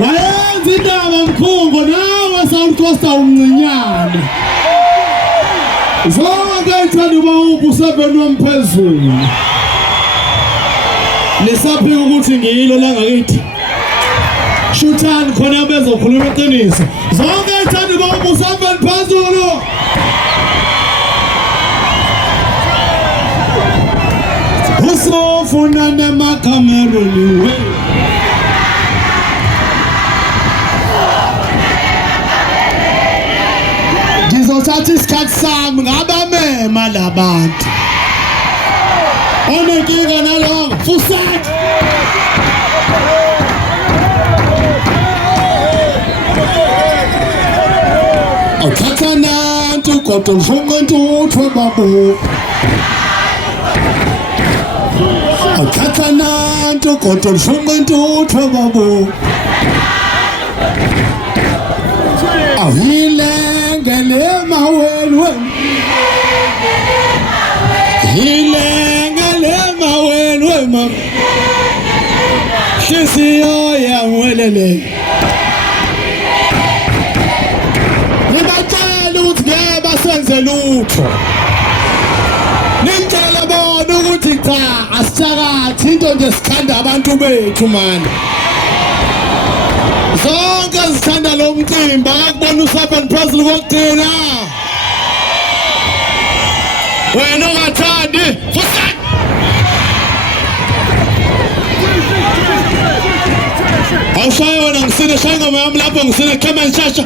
wayenza indaba mkhungo nawe South Costa umncinyane zonke ithanda Bahubhe usebeni wamphezulu lesaphika ukuthi ngiyilo la ngakithi shuthani khona bezokhuluma iqiniso zonke ithanda Bahubhe usebeni phezulu usofuna namakameruni we ngizothatha isikhathi sami ngabamema labantu onenkinga naloko fusathi awuthatha nantu kodwa mfunga ntuthu babo awuthatha nantu kodwa mfunga ntuthu babo awilengele maweni hilengele maweni wema hliziyo yamwelele nibatshela ukuthi ngeke basenze lutho nitshela bona ukuthi cha asithakathi into nje sikhanda abantu bethu manje zonke zithanda lo mcimbi akubona usaphen phezulu kokugcina wena ungathandi futhi awushayona ngisine shayingoma yami lapho ngisine Clement Shasha